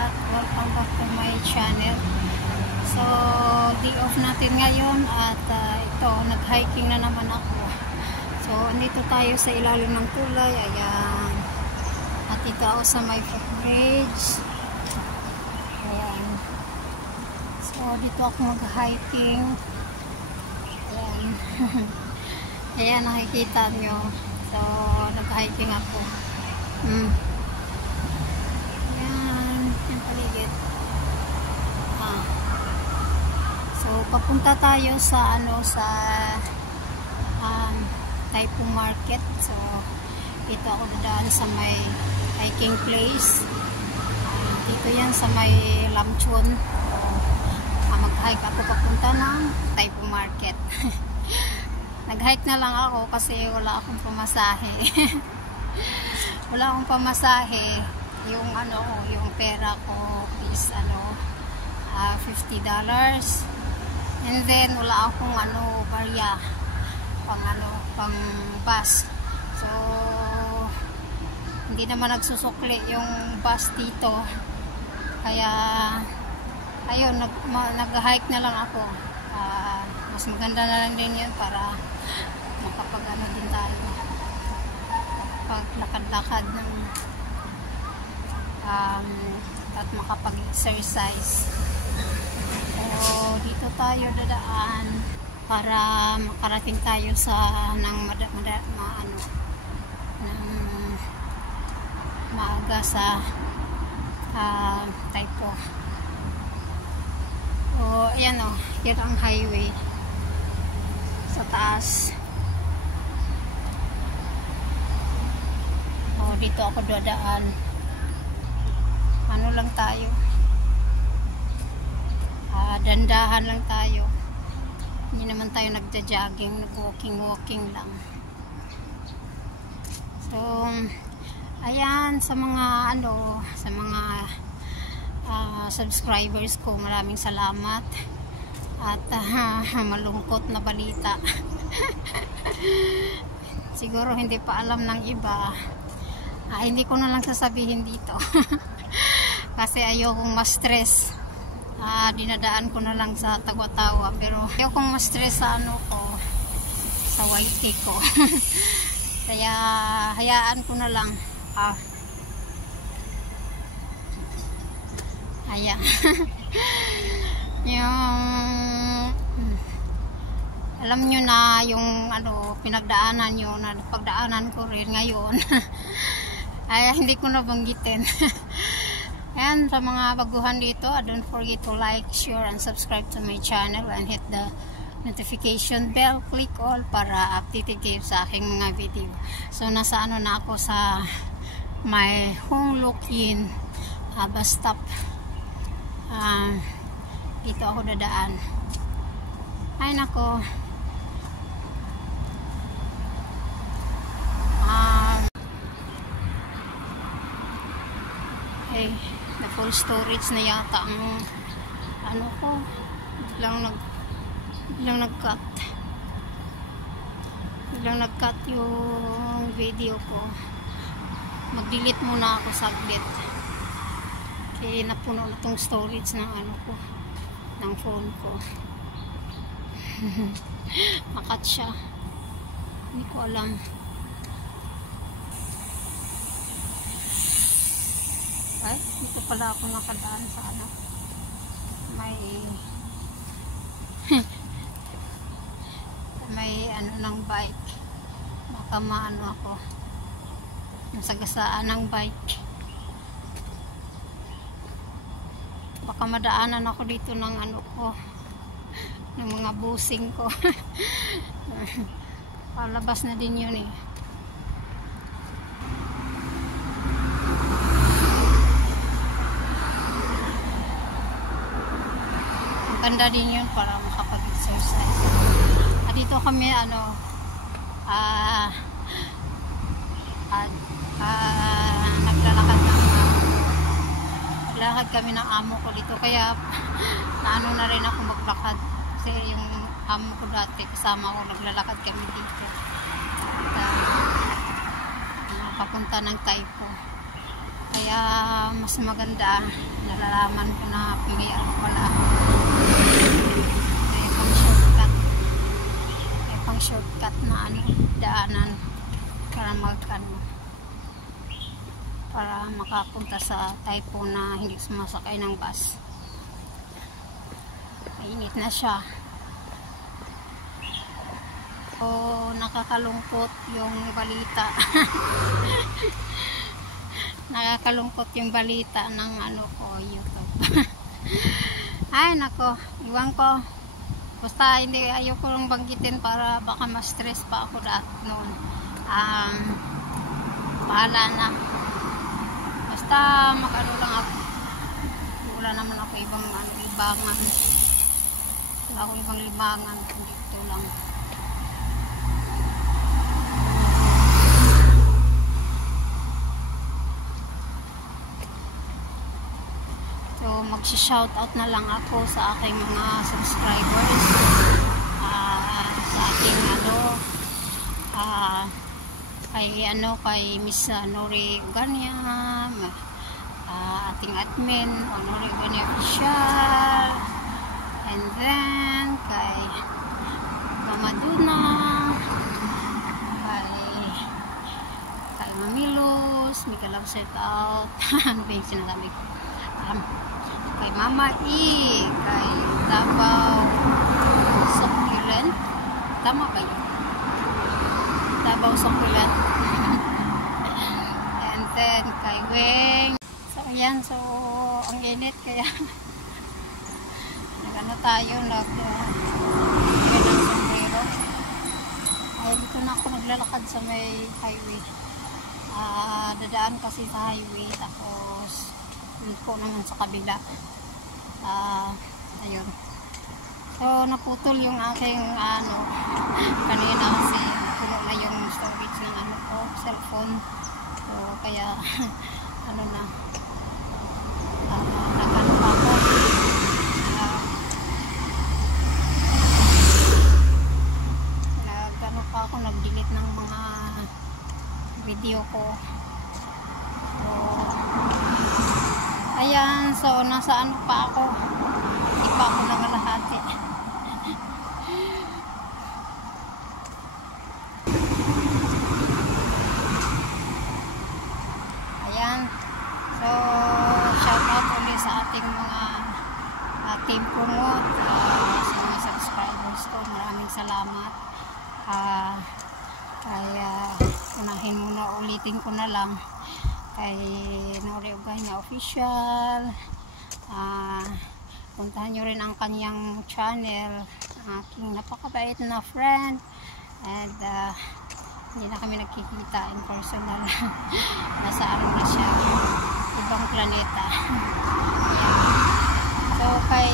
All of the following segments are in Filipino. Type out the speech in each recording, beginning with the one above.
at welcome back to my channel. So, day off natin ngayon at ito, nag-hiking na naman ako. So, andito tayo sa ilalim ng tulay. Ayan. At dito ako sa my footbridge. Ayan. So, dito ako mag-hiking. Ayan. Ayan, nakikita nyo. So, nag-hiking ako. So, papunta tayo sa Taipo Market. So, dito ako dadaan sa may hiking place. Dito yan sa may Lamchon. Mag-hike ako papunta ng Taipo Market. Nag-hike na lang ako kasi wala akong pamasahe. Wala akong pamasahe. Yung pera ko is $50. And then wala akong barya pang bus. So hindi naman nagsusukli yung bus dito. Kaya ayun, nag-hike na lang ako. Mas maganda na lang din yun para makapag din tayo. Paglakad-lakad ng at makapag-exercise. So, dito tayo dadaan para makarating tayo sa maaga sa Taipo. So, ayan o, yan ang highway sa taas. So, dito ako dadaan. Ano lang tayo, dandahan lang tayo, hindi naman tayo nagja-jogging, nag-walking lang. So ayan, sa mga subscribers ko, maraming salamat. At malungkot na balita. Siguro hindi pa alam ng iba. Hindi ko na lang sasabihin dito. Kasi ayokong ma-stress. Dinadaan ko na lang sa Tagwatawa, pero ayokong ma-stress sa sa YT ko. Kaya hayaan ko na lang. Ayan. Alam nyo na yung pinagdaanan nyo, na pagdaanan ko rin ngayon. Ay, hindi ko na banggitin. And sa mga baguhan dito, don't forget to like, share, and subscribe to my channel and hit the notification bell. Click all para updated kayo sa aking mga video. So, nasa na ako sa my Hong Lok Yin bus stop. Dito ako dadaan. Ay nako. Na full storage na yata ang ko. Biglang nag-cut yung video ko. Mag-delete muna ako saglit. Kaya napuno na tong storage ng ng phone ko. Makat siya. Hindi ko alam. Ay, dito pala ako nakadaan sa may ng bike. Baka ako nasagasaan ng bike. Baka madaanan ako dito ng ng mga busing ko. Palabas na din yun eh. Ganda din yun para makapag-exercise. At dito kami naglalakad kami ng amo ko dito, kaya na rin ako maglakad kasi yung amo ko dati kasama ko, naglalakad kami dito at papunta ng Taipo. Kaya mas maganda, nalalaman ko na pilihan pala. May pang shortcut na daanan para para makapunta sa typhoon na hindi sumasakay ng bus. Mainit na siya. So, nakakalungkot yung balita. Nakakalungkot yung balita ng YouTube. Ay nako, iwan ko. Basta hindi, ayoko lang banggitin para baka ma-stress pa ako noon. Bahala na. Basta makano lang ako. Wala naman ako ibang libangan. Wala akong ibang libangan. Dito lang. So magsi-shoutout na lang ako sa aking mga subscribers. Sa aking kay Miss Nori Ugania, ating admin Nori Ugania Official, and then kay Mama Duna, kay Mamilos, may kalab shout out. Ano ba yung sinasabi ko? Kay Mama E, kay Davao Succulent, tama ba yun? Davao Succulent. And then kay Weng. So ayan, so ang init kaya nagano tayo ng sombrero. Ay dito na ako naglalakad sa may highway. Dadaan kasi sa highway, tapos ko naman sa kabila. Ayun. So naputol yung aking kanina kasi puno na yung storage ng cellphone. So kaya nagano pa ako. Nag-delete ng mga video ko. So ayan, so nasa pa ako. Hindi pa ako nangalahati. Ayan. So shout out ulit sa ating mga team promote, sa mga subscribers ko. Maraming salamat. Ulitin ko na lang kay Nori Ugania Official. Puntahan nyo rin ang kanyang channel, ang aking napakabait na friend, and hindi na kami nagkikita in personal. Nasa na siya, ibang planeta. So kay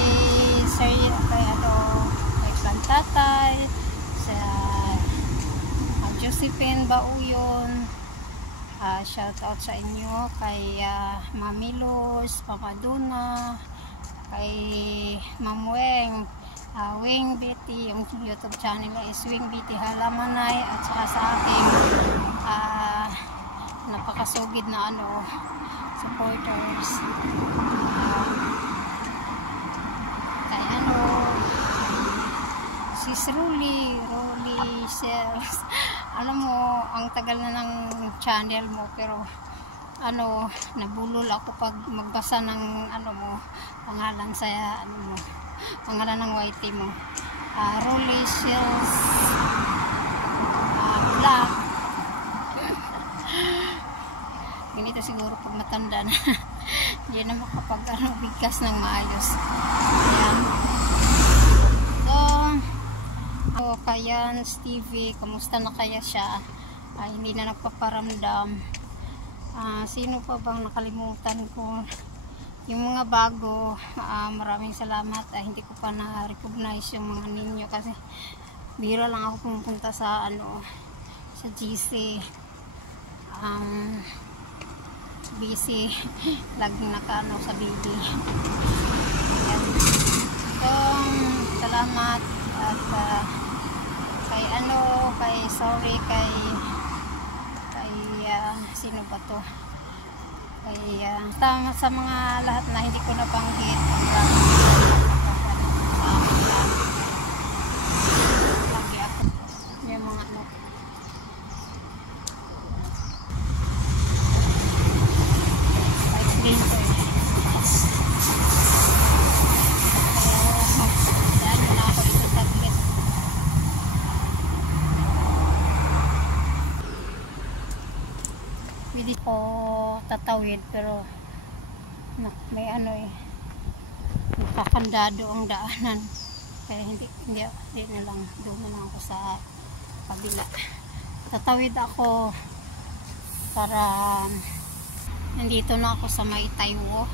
Plantatay, sa Josephine Bauyon, shout out sa inyo, kay Mamilos, Papa Duna, kay Ma'am Weng, Weng Betty, yung YouTube channel is Weng Betty Halamanay, at saka sa aking napakasugid na supporters, kay Sis Rolly Sales. Alam mo, ang tagal na ng channel mo, pero nabulol ako pag magbasa ng pangalan sa pangalan ng YT mo. Rolly Sales Black. Ganito siguro pag matanda na. Hindi na makapag-bigkas ng maayos. Ayan. So kaya Stevie, kamusta na kaya siya? Hindi na nagpaparamdam. Sino pa bang nakalimutan ko? Yung mga bago, maraming salamat. Hindi ko pa na-recognize yung mga ninyo kasi bira lang ako pumunta sa sa GC. Busy laging sa BD. So salamat. At kay sino ba to? Kaya tama sa mga lahat na hindi ko nabanggit. Lagi ako. Yung mga ano. Din ko eh. Dahil mo na ako dito saglit. Hindi ko tatawid pero may ano eh, nakakandado ang daanan kaya hindi na lang doon na lang ako sa kabila. Tatawid ako para nandito na ako sa may Taiwo.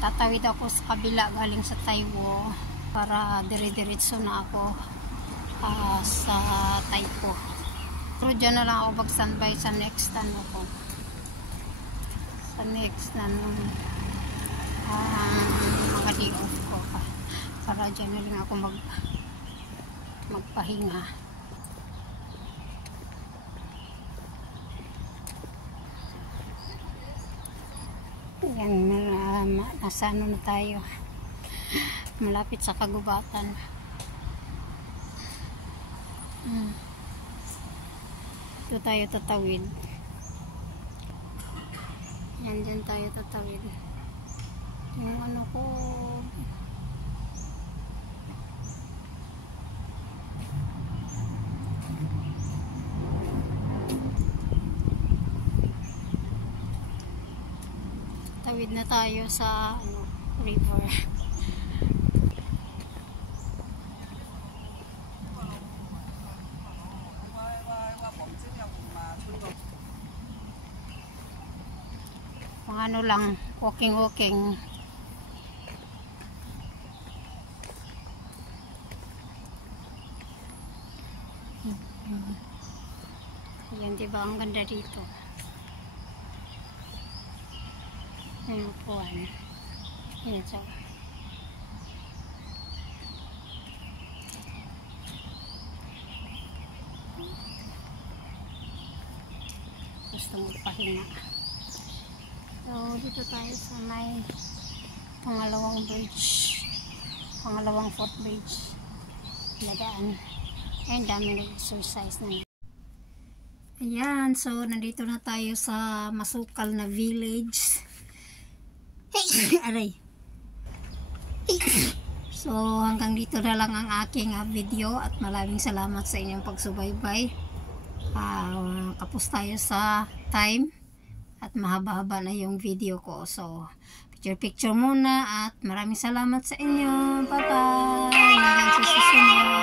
Tatawid ako sa kabila galing sa Taiwo para dire-diretso na ako sa Taipo. Pero dyan na lang ako mag-standby sa next ano ko. Sa next mga day off ko. Para dyan na lang ako magpahinga. Yan, nasa ano na tayo. Malapit sa kagubatan. Ito tayo tatawid. Yan, dyan tayo tatawid. Yung ano ko, tawid na tayo sa ano, river. Ano lang, walking. Ayan, diba ang ganda dito. Ayan po, ayan siya. Gusto magpahinga. So, dito tayo sa may pangalawang footbridge. Lagaan. Ayan, dami nag-exercise na. Ayan, so nandito na tayo sa masukal na village. Aray. So, hanggang dito na lang ang aking video at maraming salamat sa inyong pagsubaybay. Kapos tayo sa time. At mahaba-haba na yung video ko. So, picture muna at maraming salamat sa inyo. Bye-bye! Hanggang sa susunod.